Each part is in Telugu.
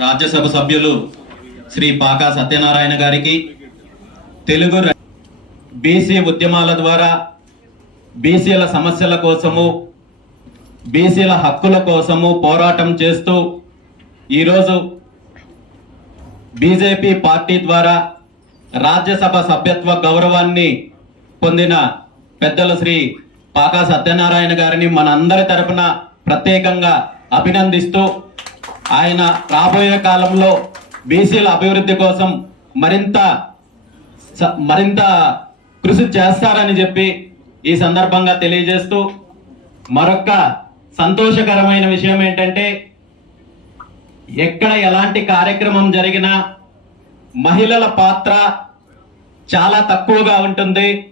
రాజ్యసభ సభ్యులు శ్రీ పాకా సత్యనారాయణ గారికి తెలుగు బీసీ ఉద్యమాల ద్వారా బీసీల సమస్యల కోసము బీసీల హక్కుల కోసము పోరాటం చేస్తూ ఈరోజు బీజేపీ పార్టీ ద్వారా రాజ్యసభ సభ్యత్వ గౌరవాన్ని పొందిన పెద్దలు శ్రీ పాకా సత్యనారాయణ గారిని మనందరి తరఫున ప్రత్యేకంగా అభినందిస్తూ ఆయన రాబోయే కాలంలో బీసీల అభివృద్ధి కోసం మరింత స- మరింత కృషి చేస్తారని చెప్పి ఈ సందర్భంగా తెలియజేస్తూ మరొక సంతోషకరమైన విషయం ఏంటంటే ఎక్కడ ఎలాంటి కార్యక్రమం జరిగినా మహిళల పాత్ర చాలా తక్కువగా ఉంటుంది.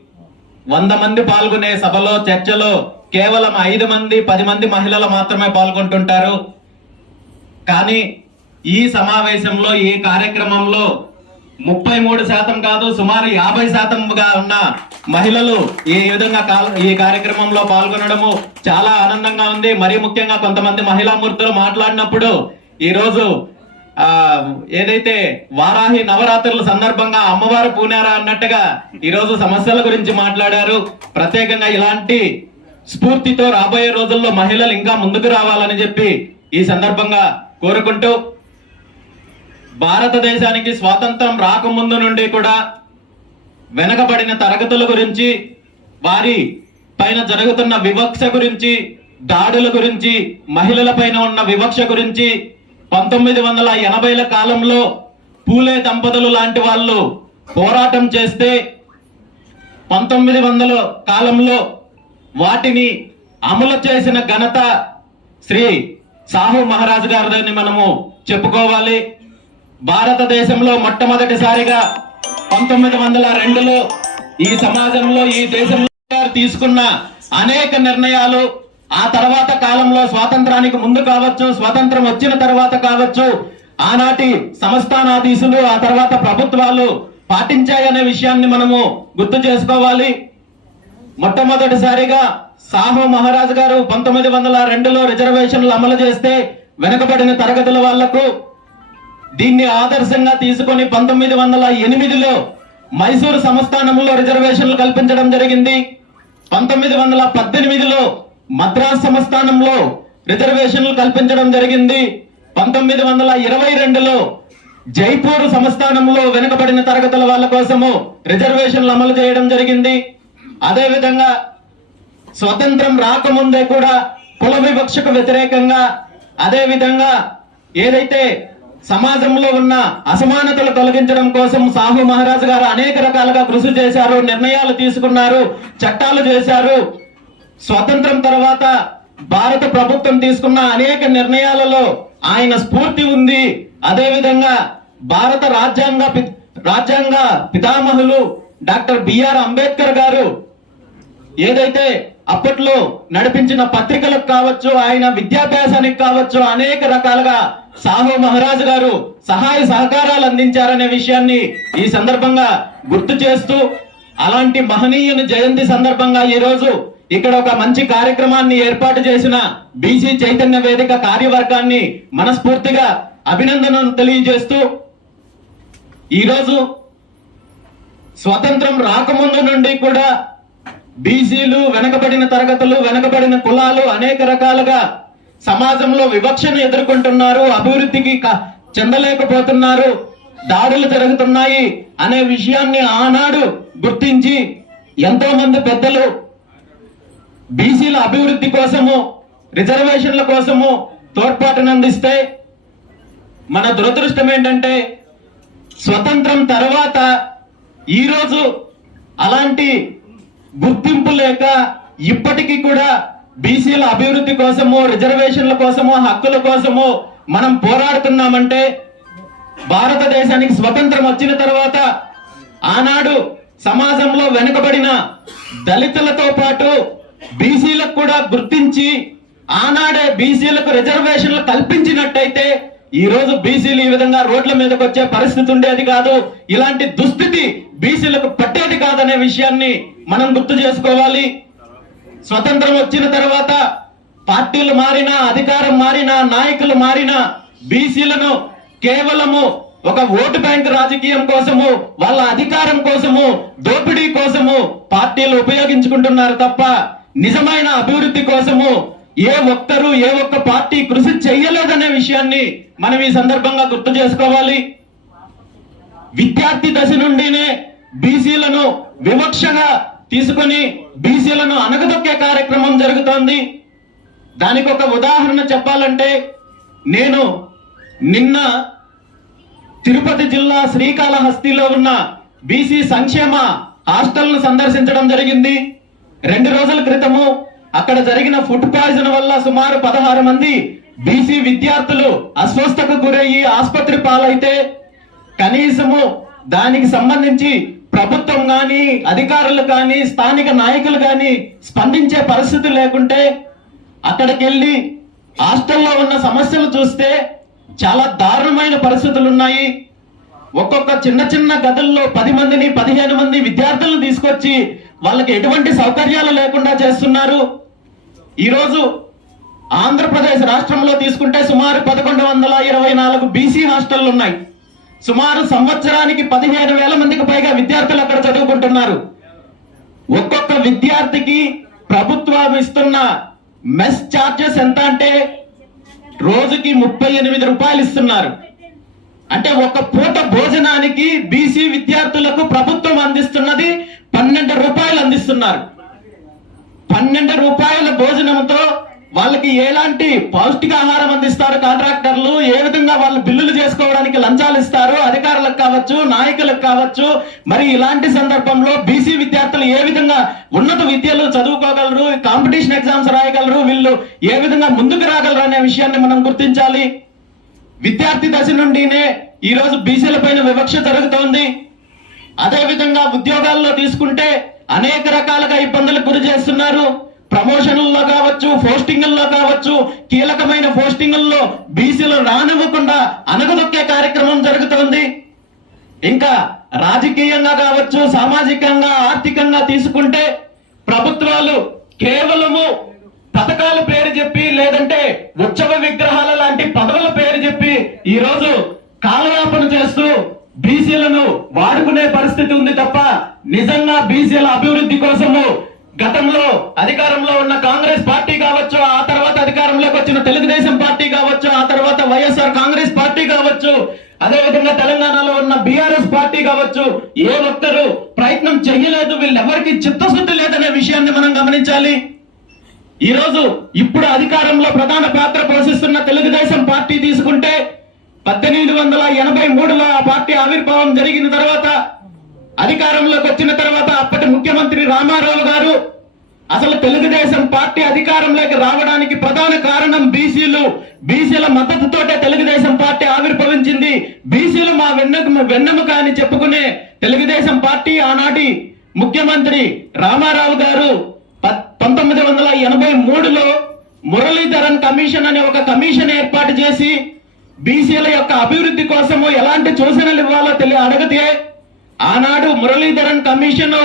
వంద మంది పాల్గొనే సభలో చర్చలో కేవలం ఐదు మంది పది మంది మహిళలు మాత్రమే పాల్గొంటుంటారు. కానీ ఈ సమావేశంలో ఈ కార్యక్రమంలో ముప్పై మూడు శాతం కాదు సుమారు యాభై శాతంగా ఉన్న మహిళలు ఈ విధంగా ఈ కార్యక్రమంలో పాల్గొనడము చాలా ఆనందంగా ఉంది. మరీ ముఖ్యంగా కొంతమంది మహిళా మూర్తులు మాట్లాడినప్పుడు ఈరోజు ఆ ఏదైతే వారాహి నవరాత్రుల సందర్భంగా అమ్మవారు పూనారా అన్నట్టుగా ఈరోజు సమస్యల గురించి మాట్లాడారు. ప్రత్యేకంగా ఇలాంటి స్ఫూర్తితో రాబోయే రోజుల్లో మహిళలు ఇంకా ముందుకు రావాలని చెప్పి ఈ సందర్భంగా కోరుకుంటూ భారతదేశానికి స్వాతంత్రం రాకముందు నుండి కూడా వెనకబడిన తరగతుల గురించి వారి పైన జరుగుతున్న వివక్ష గురించి దాడుల గురించి మహిళల పైన ఉన్న వివక్ష గురించి పంతొమ్మిది వందల ఎనభైల కాలంలో పూలే దంపతులు లాంటి వాళ్ళు పోరాటం చేస్తే పంతొమ్మిది వందల కాలంలో వాటిని అమలు చేసిన ఘనత శ్రీ సాహు మహారాజు గారిని మనము చెప్పుకోవాలి. భారతదేశంలో మొట్టమొదటిసారిగా పంతొమ్మిది వందల రెండులో ఈ సమాజంలో ఈ దేశంలో తీసుకున్న అనేక నిర్ణయాలు ఆ తర్వాత కాలంలో స్వాతంత్రానికి ముందు కావచ్చు స్వాతంత్రం వచ్చిన తర్వాత కావచ్చు ఆనాటి సంస్థానాధీశులు ఆ తర్వాత ప్రభుత్వాలు పాటించాయనే విషయాన్ని మనము గుర్తు చేసుకోవాలి. మొట్టమొదటిసారిగా సాహు మహారాజు గారు పంతొమ్మిది వందల రెండులో రిజర్వేషన్లు అమలు చేస్తే వెనుకబడిన తరగతుల వాళ్ళకు దీన్ని ఆదర్శంగా తీసుకొని పంతొమ్మిది వందల ఎనిమిదిలో మైసూరు సంస్థానంలో రిజర్వేషన్లు కల్పించడం జరిగింది. పంతొమ్మిది వందల పద్దెనిమిదిలో మద్రాస్ సంస్థానంలో రిజర్వేషన్లు కల్పించడం జరిగింది. పంతొమ్మిది వందల ఇరవై రెండులో జైపూర్ సంస్థానంలో వెనుకబడిన తరగతుల వాళ్ళ కోసము రిజర్వేషన్లు అమలు చేయడం జరిగింది. అదేవిధంగా స్వతంత్రం రాకముందే కూడా కుల వివక్షకు వ్యతిరేకంగా అదే విధంగా ఏదైతే సమాజంలో ఉన్న అసమానతలు తొలగించడం కోసం సాహు మహారాజు గారు అనేక రకాలుగా కృషి చేశారు నిర్ణయాలు తీసుకున్నారు చట్టాలు చేశారు. స్వతంత్రం తర్వాత భారత ప్రభుత్వం తీసుకున్న అనేక నిర్ణయాలలో ఆయన స్ఫూర్తి ఉంది. అదేవిధంగా భారత రాజ్యాంగ పి- రాజ్యాంగ పితామహులు డాక్టర్ బిఆర్ అంబేద్కర్ గారు ఏదైతే అప్పట్లో నడిపించిన పత్రికలకు కావచ్చు ఆయన విద్యాభ్యాసానికి కావచ్చు అనేక రకాలుగా సాహో మహారాజు గారు సహాయ సహకారాలు అందించారనే విషయాన్ని ఈ సందర్భంగా గుర్తు చేస్తూ అలాంటి మహనీయుని జయంతి సందర్భంగా ఈ రోజు ఇక్కడ ఒక మంచి కార్యక్రమాన్ని ఏర్పాటు చేసిన బీసీ చైతన్య వేదిక కార్యవర్గాన్ని మనస్ఫూర్తిగా అభినందనను తెలియజేస్తూ ఈరోజు స్వతంత్రం రాకముందు నుండి కూడా బీసీలు వెనకబడిన తరగతులు వెనకబడిన కులాలు అనేక రకాలుగా సమాజంలో వివక్షను ఎదుర్కొంటున్నారు అభివృద్ధికి క- చెందలేకపోతున్నారు దాడులు జరుగుతున్నాయి అనే విషయాన్ని ఆనాడు గుర్తించి ఎంతో మంది పెద్దలు బీసీల అభివృద్ధి కోసము రిజర్వేషన్ల కోసము తోడ్పాటును అందిస్తే మన దురదృష్టం ఏంటంటే స్వతంత్రం తర్వాత ఈరోజు అలాంటి గుర్తింపు లేక ఇప్పటికీ కూడా బీసీల అభివృద్ధి కోసము రిజర్వేషన్ల కోసము హక్కుల కోసము మనం పోరాడుతున్నామంటే భారతదేశానికి స్వతంత్రం వచ్చిన తర్వాత ఆనాడు సమాజంలో వెనుకబడిన దళితులతో పాటు బీసీలకు కూడా గుర్తించి ఆనాడే బీసీలకు రిజర్వేషన్లు కల్పించినట్టయితే ఈ రోజు బీసీలు ఈ విధంగా రోడ్ల మీదకి వచ్చే పరిస్థితి ఉండేది కాదు. ఇలాంటి దుస్థితి బీసీలకు పట్టేది కాదనే విషయాన్ని మనం గుర్తు చేసుకోవాలి. స్వతంత్రం వచ్చిన తర్వాత పార్టీలు మారినా అధికారం మారినా నాయకులు మారినా బీసీలను కేవలము ఒక ఓటు బ్యాంక్ రాజకీయం కోసము వాళ్ళ అధికారం కోసము దోపిడీ కోసము పార్టీలు ఉపయోగించుకుంటున్నారు తప్ప నిజమైన అభివృద్ధి కోసము ఏ ఒక్కరు ఏ ఒక్క పార్టీ కృషి చెయ్యలేదనే విషయాన్ని మనం ఈ సందర్భంగా గుర్తు చేసుకోవాలి. విద్యార్థి దశ నుండినే బీసీలను వివక్షగా తీసుకుని బీసీలను అణగదొక్కే కార్యక్రమం జరుగుతోంది. దానికి ఒక ఉదాహరణ చెప్పాలంటే నేను నిన్న తిరుపతి జిల్లా శ్రీకాళహస్తిలో ఉన్న బీసీ సంక్షేమ హాస్టల్ను సందర్శించడం జరిగింది. రెండు రోజుల క్రితము అక్కడ జరిగిన ఫుడ్ పాయిజన్ వల్ల సుమారు పదహారు మంది బీసీ విద్యార్థులు అస్వస్థకు గురయ్యి ఆసుపత్రి పాలైతే కనీసము దానికి సంబంధించి ప్రభుత్వం కానీ అధికారులు కానీ స్థానిక నాయకులు కానీ స్పందించే పరిస్థితి లేకుంటే అక్కడికి వెళ్ళి హాస్టల్లో ఉన్న సమస్యలు చూస్తే చాలా దారుణమైన పరిస్థితులు ఉన్నాయి ఒక్కొక్క చిన్న చిన్న గదుల్లో పది మందిని పదిహేను మంది విద్యార్థులను తీసుకొచ్చి వాళ్ళకి ఎటువంటి సౌకర్యాలు లేకుండా చేస్తున్నారు. ఈరోజు ఆంధ్రప్రదేశ్ రాష్ట్రంలో తీసుకుంటే సుమారు పదకొండు వందల ఇరవై నాలుగు బీసీ హాస్టళ్ళు ఉన్నాయి సుమారు సంవత్సరానికి పదిహేను వేల మందికి పైగా విద్యార్థులు అక్కడ చదువుకుంటున్నారు. ఒక్కొక్క విద్యార్థికి ప్రభుత్వం ఇస్తున్న మెస్ ఛార్జెస్ ఎంత అంటే రోజుకి ముప్పై ఎనిమిది రూపాయలు ఇస్తున్నారు. అంటే ఒక పూట భోజనానికి బీసీ విద్యార్థులకు ప్రభుత్వం అందిస్తున్నది పన్నెండు రూపాయలు అందిస్తున్నారు. పన్నెండు రూపాయల భోజనంతో వాళ్ళకి ఎలాంటి పౌష్టికాహారం అందిస్తారు కాంట్రాక్టర్లు? ఏ విధంగా వాళ్ళు బిల్లులు చేసుకోవడానికి లంచాలు ఇస్తారు అధికారులకు కావచ్చు నాయకులకు కావచ్చు మరి ఇలాంటి సందర్భంలో బీసీ విద్యార్థులు ఏ విధంగా ఉన్నత విద్యలు చదువుకోగలరు కాంపిటీషన్ ఎగ్జామ్స్ రాయగలరు వీళ్ళు ఏ విధంగా ముందుకు రాగలరు అనే విషయాన్ని మనం గుర్తించాలి. విద్యార్థి దశ నుండినే ఈ రోజు బీసీల పైన వివక్ష జరుగుతోంది. అదే విధంగా ఉద్యోగాల్లో తీసుకుంటే అనేక రకాలుగా ఇబ్బందులకు గురి చేస్తున్నారు. ప్రమోషన్లలో కావచ్చు పోస్టింగుల్లో కావచ్చు కీలకమైన పోస్టింగుల్లో బీసీలు రానివ్వకుండా అనగదొక్కే కార్యక్రమం జరుగుతోంది. ఇంకా రాజకీయంగా కావచ్చు సామాజికంగా ఆర్థికంగా తీసుకుంటే ప్రభుత్వాలు కేవలము పథకాల పేరు చెప్పి లేదంటే ఉత్సవ విగ్రహాల లాంటి పదవుల పేరు చెప్పి ఈరోజు కాలయాపన చేస్తూ బీసీలను వాడుకునే పరిస్థితి ఉంది తప్ప నిజంగా బీసీల అభివృద్ధి కోసము గతంలో అధికారంలో ఉన్న కాంగ్రెస్ పార్టీ కావచ్చు ఆ తర్వాత అధికారంలోకి వచ్చిన తెలుగుదేశం పార్టీ కావచ్చు ఆ తర్వాత వైఎస్ఆర్ కాంగ్రెస్ పార్టీ కావచ్చు అదే విధంగా తెలంగాణలో ఉన్న బీఆర్ఎస్ పార్టీ కావచ్చు ఏ ఒక్కరు ప్రయత్నం చేయలేదు వీళ్ళెవరికి చిత్తశుద్ధి లేదనే విషయాన్ని మనం గమనించాలి. ఈరోజు ఇప్పుడు అధికారంలో ప్రధాన పాత్ర పోషిస్తున్న తెలుగుదేశం పార్టీ తీసుకుంటే పద్దెనిమిది వందల ఎనభై మూడులో ఆ పార్టీ ఆవిర్భావం జరిగిన తర్వాత అధికారంలోకి వచ్చిన తర్వాత అప్పటి ముఖ్యమంత్రి రామారావు గారు అసలు తెలుగుదేశం పార్టీ అధికారంలోకి రావడానికి ప్రధాన కారణం బీసీలు. బీసీల మద్దతుతోటే తెలుగుదేశం పార్టీ ఆవిర్భవించింది. బీసీలు మా వెన్నెము వెన్నెముక అని చెప్పుకునే తెలుగుదేశం పార్టీ ఆనాటి ముఖ్యమంత్రి రామారావు గారు ప- పంతొమ్మిది వందల ఎనభై మూడులో మురళీధరన్ కమిషన్ అనే ఒక కమిషన్ ఏర్పాటు చేసి బీసీల యొక్క అభివృద్ధి కోసము ఎలాంటి సూచనలు ఇవ్వాలో తెలియ అడిగితే ఆనాడు మురళీధరన్ కమిషన్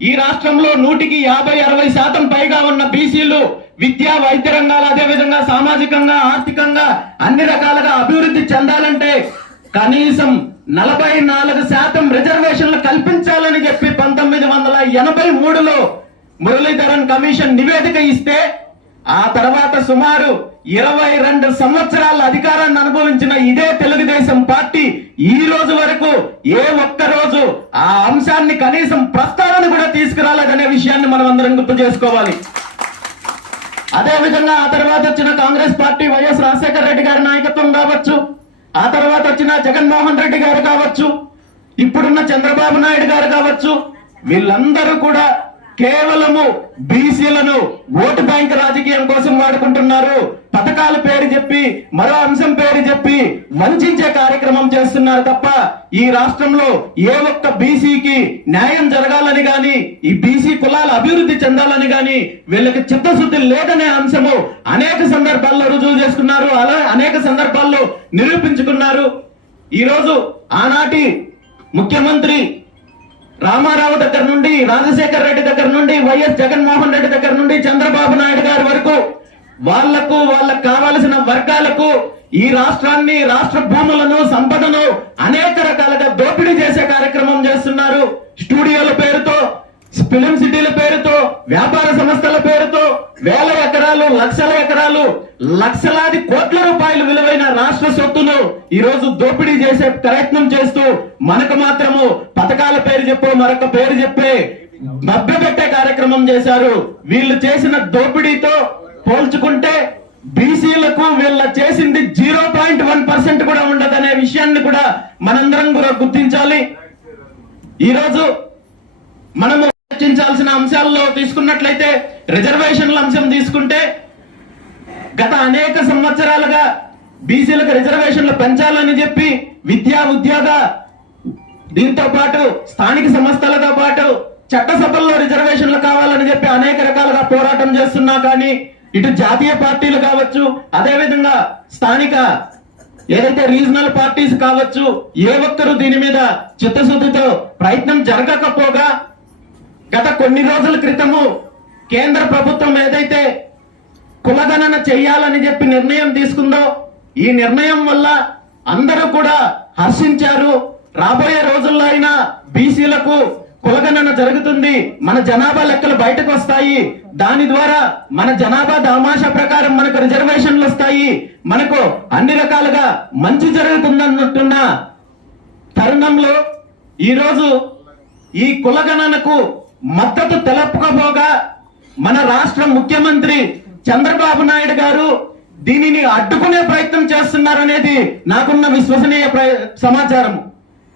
ఈ రాష్ట్రంలో నూటికి యాభై అరవై శాతం పైగా ఉన్న బీసీలు విద్యా వైద్య రంగాలు అదే విధంగా సామాజికంగా ఆర్థికంగా అన్ని రకాలుగా అభివృద్ధి చెందాలంటే కనీసం నలభై నాలుగు శాతం రిజర్వేషన్లు కల్పించాలని చెప్పి పంతొమ్మిది వందల ఎనభై మూడులో మురళీధరన్ కమిషన్ నివేదిక ఇస్తే ఆ తర్వాత సుమారు ఇరవై రెండు సంవత్సరాల అధికారాన్ని అనుభవించిన ఇదే తెలుగుదేశం పార్టీ ఈ రోజు వరకు ఏ ఒక్క రోజు ఆ అంశాన్ని కనీసం ప్రస్తావన కూడా తీసుకురాలేదనే విషయాన్ని మనం అందరం గుర్తు చేసుకోవాలి. అదే విధంగా ఆ తర్వాత వచ్చిన Congress party YS Rajasekhara Reddy గారి నాయకత్వం కావచ్చు ఆ తర్వాత వచ్చిన జగన్మోహన్ రెడ్డి గారు కావచ్చు ఇప్పుడున్న చంద్రబాబు నాయుడు గారు కావచ్చు వీళ్ళందరూ కూడా కేవలము బీసీలను ఓటు బ్యాంక్ రాజకీయం కోసం వాడుకుంటున్నారు. పథకాల పేరు చెప్పి మరో అంశం పేరు చెప్పి వంచే కార్యక్రమం చేస్తున్నారు తప్ప ఈ రాష్ట్రంలో ఏ ఒక్క బీసీకి న్యాయం జరగాలని గాని ఈ బీసీ కులాల అభివృద్ధి చెందాలని గాని వీళ్ళకి చిత్తశుద్ధి లేదనే అంశము అనేక సందర్భాల్లో రుజువు చేసుకున్నారు. అలా అనేక సందర్భాల్లో నిరూపించుకున్నారు. ఈ రోజు ఆనాటి ముఖ్యమంత్రి రామారావు దగ్గర నుండి రాజశేఖర్ రెడ్డి దగ్గర నుండి వైఎస్ జగన్మోహన్ రెడ్డి దగ్గర నుండి చంద్రబాబు నాయుడు గారి వరకు వాళ్ళకు వాళ్ళకు కావలసిన వర్గాలకు ఈ రాష్ట్రాన్ని రాష్ట్ర భూములను సంపదను అనేక రకాలుగా దోపిడీ చేసే కార్యక్రమం చేస్తున్నారు. స్టూడియోల పేరుతో ఫిలిం సిటీల పేరుతో వ్యాపార సంస్థల పేరుతో వేల ఎకరాలు లక్షల ఎకరాలు లక్షలాది కోట్ల రూపాయలు విలువైన రాష్ట్ర సొత్తును ఈ రోజు దోపిడీ చేసే ప్రయత్నం చేస్తూ మనకు మాత్రము పథకాల పేరు చెప్పు మరొక పేరు చెప్పే మభ్యపెట్టే కార్యక్రమం చేశారు. వీళ్ళు చేసిన దోపిడీతో పోల్చుకుంటే బీసీలకు వీళ్ళ చేసింది జీరో పాయింట్ వన్ పర్సెంట్ కూడా ఉండదనే విషయాన్ని కూడా మనందరం కూడా గుర్తించాలి. ఈరోజు మనము చర్చించాల్సిన అంశాల్లో తీసుకున్నట్లయితే రిజర్వేషన్ల అంశం తీసుకుంటే గత అనేక సంవత్సరాలుగా బీసీలకు రిజర్వేషన్లు పెంచాలని చెప్పి విద్యా ఉద్యోగ దీంతో పాటు స్థానిక సంస్థలతో పాటు చట్టసభల్లో రిజర్వేషన్లు కావాలని చెప్పి అనేక రకాలుగా పోరాటం చేస్తున్నా కానీ ఇటు జాతీయ పార్టీలు కావచ్చు అదేవిధంగా స్థానిక ఏదైతే రీజనల్ పార్టీస్ కావచ్చు ఏ ఒక్కరు దీని మీద చిత్తశుద్ధితో ప్రయత్నం జరగకపోగా గత కొన్ని రోజుల క్రితము కేంద్ర ప్రభుత్వం ఏదైతే కులగణన చేయాలని చెప్పి నిర్ణయం తీసుకుందో ఈ నిర్ణయం వల్ల అందరూ కూడా హర్షించారు. రాబోయే రోజుల్లో అయినా బీసీలకు కులగణన జరుగుతుంది. మన జనాభా లెక్కలు బయటకు వస్తాయి. దాని ద్వారా మన జనాభా దామాష ప్రకారం మనకు రిజర్వేషన్లు వస్తాయి. మనకు అన్ని రకాలుగా మంచి జరుగుతుందన్నట్టున్న తరుణంలో ఈరోజు ఈ కులగణనకు మద్దతు తెలపకపోగా మన రాష్ట్ర ముఖ్యమంత్రి చంద్రబాబు నాయుడు గారు దీనిని అడ్డుకునే ప్రయత్నం చేస్తున్నారనేది నాకున్న విశ్వసనీయ ప్ర- సమాచారం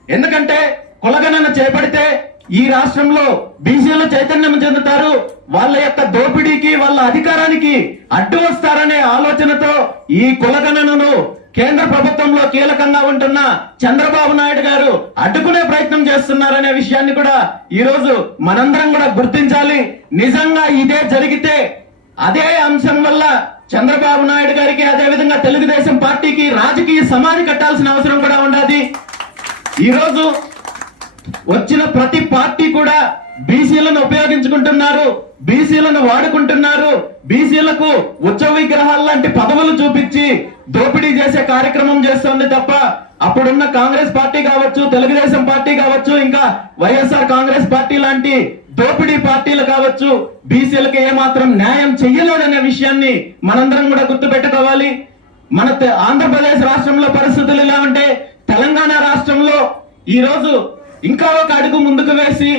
ఎందుకంటే కులగణన చేపడితే ఈ రాష్ట్రంలో బీసీలు చైతన్యం చెందుతారు వాళ్ళ యొక్క దోపిడీకి వాళ్ళ అధికారానికి అడ్డు వస్తారనే ఆలోచనతో ఈ కులగణనను కేంద్ర ప్రభుత్వంలో కీలకంగా ఉంటున్న చంద్రబాబు నాయుడు గారు అడ్డుకునే ప్రయత్నం చేస్తున్నారనే విషయాన్ని కూడా ఈ రోజు మనందరం కూడా గుర్తించాలి. నిజంగా ఇదే జరిగితే అదే అంశం వల్ల చంద్రబాబు నాయుడు గారికి అదే విధంగా తెలుగుదేశం పార్టీకి రాజకీయ సమాధి కట్టాల్సిన అవసరం కూడా ఉండదు. ఈరోజు వచ్చిన ప్రతి పార్టీ కూడా బీసీలను ఉపయోగించుకుంటున్నారు బీసీలను వాడుకుంటున్నారు బీసీలకు ఉత్సవ విగ్రహాలు లాంటి పదవులు చూపించి దోపిడీ చేసే కార్యక్రమం చేస్తోంది తప్ప అప్పుడున్న కాంగ్రెస్ పార్టీ కావచ్చు తెలుగుదేశం పార్టీ కావచ్చు ఇంకా వైఎస్ఆర్ కాంగ్రెస్ పార్టీ లాంటి దోపిడీ పార్టీలు కావచ్చు బీసీలకు ఏమాత్రం న్యాయం చెయ్యలేదనే విషయాన్ని మనందరం కూడా గుర్తుపెట్టుకోవాలి. మన తె- ఆంధ్రప్రదేశ్ రాష్ట్రంలో పరిస్థితులు ఎలా ఉంటే తెలంగాణ రాష్ట్రంలో ఈ రోజు ఇంకా ఒక అడుగు ముందుకు వేసి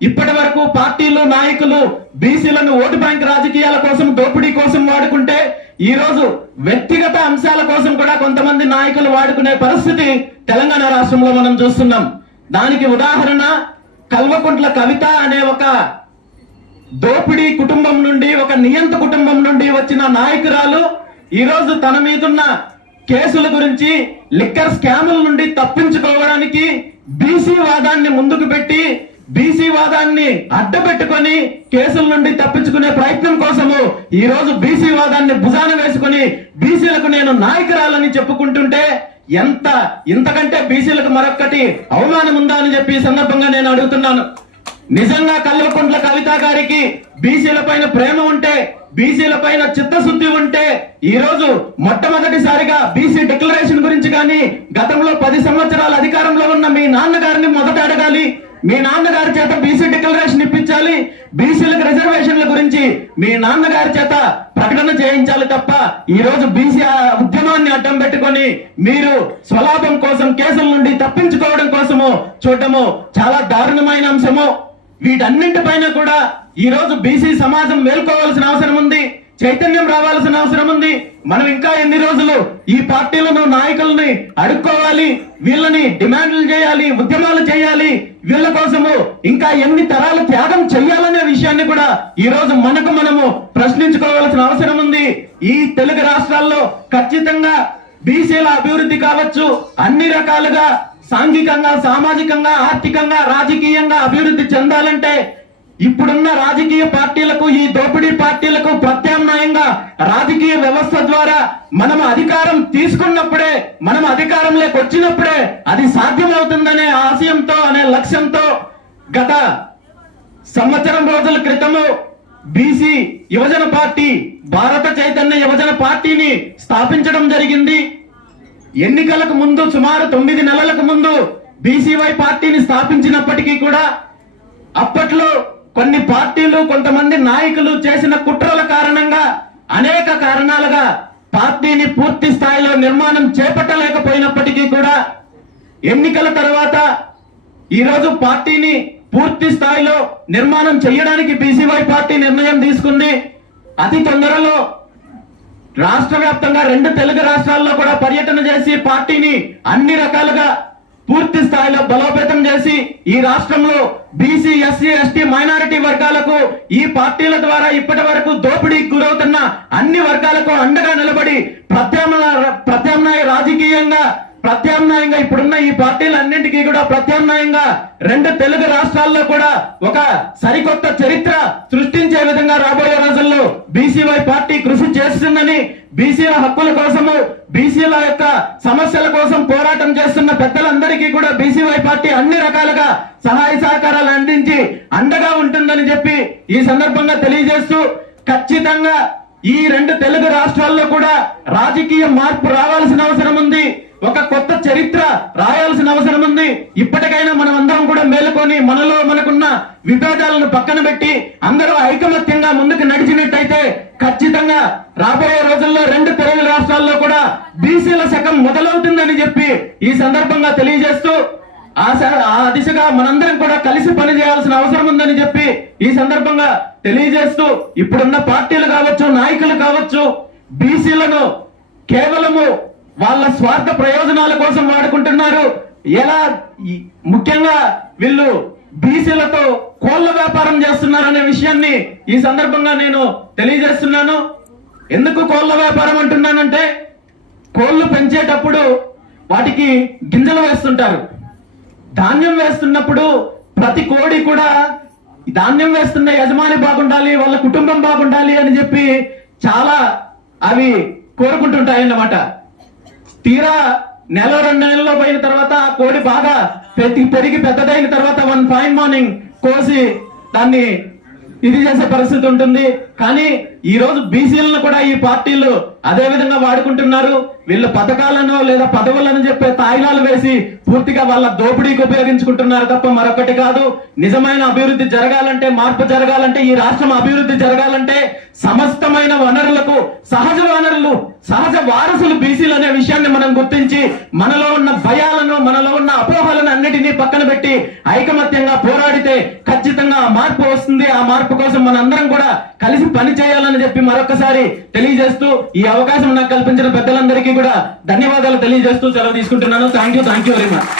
ఇప్పటి వరకు పార్టీలు నాయకులు బీసీలను ఓటు బ్యాంక్ రాజకీయాల కోసం దోపిడీ కోసం వాడుకుంటే ఈ రోజు వ్యక్తిగత అంశాల కోసం కూడా కొంతమంది నాయకులు వాడుకునే పరిస్థితి తెలంగాణ రాష్ట్రంలో మనం చూస్తున్నాం. దానికి ఉదాహరణ కల్వకుంట్ల కవిత అనే ఒక దోపిడీ కుటుంబం నుండి ఒక నియంత కుటుంబం నుండి వచ్చిన నాయకురాలు ఈరోజు తన మీదున్న కేసుల గురించి లిక్కర్ స్కాముల నుండి తప్పించుకోవడానికి బీసీ వాదాన్ని ముందుకు పెట్టి బీసీ వాదాన్ని అడ్డపెట్టుకొని కేసుల నుండి తప్పించుకునే ప్రయత్నం కోసము ఈ రోజు బీసీ వాదాన్ని భుజాన వేసుకుని బీసీలకు నేను నాయకురాలని చెప్పుకుంటుంటే ఎంత ఇంతకంటే బీసీలకు మరొక్కటి అవమానం ఉందా అని చెప్పి ఈ సందర్భంగా నేను అడుగుతున్నాను. నిజంగా కల్వకుంట్ల కవిత గారికి బీసీల పైన ప్రేమ ఉంటే బీసీల పైన చిత్తశుద్ధి ఉంటే ఈ రోజు మొట్టమొదటిసారిగా బీసీ డిక్లరేషన్ గురించి కానీ గతంలో పది సంవత్సరాల అధికారంలో ఉన్న మీ నాన్నగారిని మొదట అడగాలి. మీ నాన్నగారి చేత బీసీ డిక్లరేషన్ ఇప్పించాలి. బీసీలకు రిజర్వేషన్ల గురించి మీ నాన్నగారి చేత ప్రకటన చేయించాలి తప్ప ఈ రోజు బీసీ ఉద్యమాన్ని అడ్డం పెట్టుకొని మీరు స్వలాభం కోసం కేసుల నుండి తప్పించుకోవడం కోసము చూడటము చాలా దారుణమైన అంశము. వీటన్నింటిపైన కూడా ఈ రోజు బీసీ సమాజం మేల్కోవాల్సిన అవసరం ఉంది. చైతన్యం రావాల్సిన అవసరం ఉంది. మనం ఇంకా ఎన్ని రోజులు ఈ పార్టీలను నాయకులని అడుక్కోవాలి? వీళ్ళని డిమాండ్లు చేయాలి ఉద్యమాలు చేయాలి? వీళ్ళ కోసము ఇంకా ఎన్ని తరాలు త్యాగం చెయ్యాలనే విషయాన్ని కూడా ఈ రోజు మనకు మనము ప్రశ్నించుకోవాల్సిన అవసరం ఉంది. ఈ తెలుగు రాష్ట్రాల్లో ఖచ్చితంగా బీసీల అభివృద్ధి కావచ్చు. అన్ని రకాలుగా సాంఘికంగా సామాజికంగా ఆర్థికంగా రాజకీయంగా అభివృద్ధి చెందాలంటే ఇప్పుడున్న రాజకీయ పార్టీలకు ఈ దోపిడీ పార్టీలకు ప్రత్యామ్నాయంగా రాజకీయ వ్యవస్థ ద్వారా మనం అధికారం తీసుకున్నప్పుడే మనం అధికారంలోకి వచ్చినప్పుడే అది సాధ్యమవుతుందనే ఆశయంతో అనే లక్ష్యంతో గత సంవత్సరం రోజుల క్రితము బీసీ యువజన పార్టీ భారత చైతన్య యువజన పార్టీని స్థాపించడం జరిగింది. ఎన్నికలకు ముందు సుమారు తొమ్మిది నెలలకు ముందు బీసీవై పార్టీని స్థాపించినప్పటికీ కూడా అప్పట్లో కొన్ని పార్టీలు కొంతమంది నాయకులు చేసిన కుట్రల కారణంగా అనేక కారణాలుగా పార్టీని పూర్తి స్థాయిలో నిర్మాణం చేపట్టలేకపోయినప్పటికీ కూడా ఎన్నికల తర్వాత ఈ రోజు పార్టీని పూర్తి స్థాయిలో నిర్మాణం చేయడానికి బీసీవై పార్టీ నిర్ణయం తీసుకుంది. అతి తొందరలో రాష్ట్ర వ్యాప్తంగా రెండు తెలుగు రాష్ట్రాల్లో కూడా పర్యటన చేసి పార్టీని అన్ని రకాలుగా పూర్తి స్థాయిలో బలోపేతం చేసి ఈ రాష్ట్రంలో బీసీ ఎస్సీ ఎస్టీ మైనారిటీ వర్గాలకు ఈ పార్టీల ద్వారా ఇప్పటి వరకు దోపిడీకి గురవుతున్న అన్ని వర్గాలకు అండగా నిలబడి ప్రత్యామ్నాయ ప్రత్యామ్నాయ రాజకీయంగా ప్రత్యామ్నాయంగా ఇప్పుడున్న ఈ పార్టీలన్నింటికీ కూడా ప్రత్యామ్నాయంగా రెండు తెలుగు రాష్ట్రాల్లో కూడా ఒక సరికొత్త చరిత్ర సృష్టించే విధంగా రాబోయే రోజుల్లో బీసీవై పార్టీ కృషి చేస్తుందని బీసీల హక్కుల కోసము బీసీల యొక్క సమస్యల కోసం పోరాటం చేస్తున్న పెద్దలందరికీ కూడా బీసీవై పార్టీ అన్ని రకాలుగా సహాయ సహకారాలు అందించి అండగా ఉంటుందని చెప్పి ఈ సందర్భంగా తెలియజేస్తూ ఖచ్చితంగా ఈ రెండు తెలుగు రాష్ట్రాల్లో కూడా రాజకీయ మార్పు రావాల్సిన అవసరం ఉంది. ఒక కొత్త చరిత్ర రాయాల్సిన అవసరం ఉంది. ఇప్పటికైనా మనం అందరం కూడా మేలుకొని మనలో మనకున్న విభేదాలను పక్కన పెట్టి అందరూ ఐకమత్యంగా ముందుకు నడిచినట్టయితే ఖచ్చితంగా రాబోయే రోజుల్లో రెండు తెలుగు రాష్ట్రాల్లో కూడా బీసీల శకం మొదలవుతుందని చెప్పి ఈ సందర్భంగా తెలియజేస్తూ ఆ స- ఆ దిశగా మనందరం కూడా కలిసి పని చేయాల్సిన అవసరం ఉందని చెప్పి ఈ సందర్భంగా తెలియజేస్తూ ఇప్పుడున్న పార్టీలు కావచ్చు నాయకులు కావచ్చు బీసీలను కేవలము వాళ్ళ స్వార్థ ప్రయోజనాల కోసం వాడుకుంటున్నారు. ఎలా ముఖ్యంగా వీళ్ళు బీసీలతో కోళ్ళ వ్యాపారం చేస్తున్నారనే విషయాన్ని ఈ సందర్భంగా నేను తెలియజేస్తున్నాను. ఎందుకు కోళ్ళ వ్యాపారం అంటున్నానంటే కోళ్ళు పెంచేటప్పుడు వాటికి గింజలు వేస్తుంటారు. ధాన్యం వేస్తున్నప్పుడు ప్రతి కోడి కూడా ధాన్యం వేస్తున్న యజమాని బాగుండాలి వాళ్ళ కుటుంబం బాగుండాలి అని చెప్పి చాలా అవి కోరుకుంటుంటాయన్నమాట. తీరా నెల రెండు నెలల్లో పోయిన తర్వాత ఆ కోడి బాగా పెరిగి పెరిగి పెద్దదైన తర్వాత వన్ ఫైన్ మార్నింగ్ కోసి దాన్ని ఇది చేసే పరిస్థితి ఉంటుంది. కానీ ఈ రోజు బీసీలను కూడా ఈ పార్టీలు అదే విధంగా వాడుకుంటున్నారు. వీళ్ళ పథకాలను లేదా పదవులను చెప్పే తాయిలాలు వేసి పూర్తిగా వాళ్ళ దోపిడీకి ఉపయోగించుకుంటున్నారు తప్ప మరొకటి కాదు. నిజమైన అభివృద్ధి జరగాలంటే మార్పు జరగాలంటే ఈ రాష్ట్రం అభివృద్ధి జరగాలంటే సమస్తమైన వనరులకు సహజ వనరులు సహజ వారసులు బీసీలు అనే విషయాన్ని మనం గుర్తించి మనలో ఉన్న భయాలను మనలో ఉన్న అపోహలను అన్నిటినీ పక్కన పెట్టి ఐకమత్యంగా పోరాడితే ఖచ్చితంగా ఆ మార్పు వస్తుంది. ఆ మార్పు కోసం మనందరం కూడా కలిసి కలిసి పని చేయాలని చెప్పి మరొకసారి తెలియజేస్తూ ఈ అవకాశం నాకు కల్పించిన పెద్దలందరికీ కూడా ధన్యవాదాలు తెలియజేస్తూ సెలవు తీసుకుంటున్నాను. Thank you thank you very much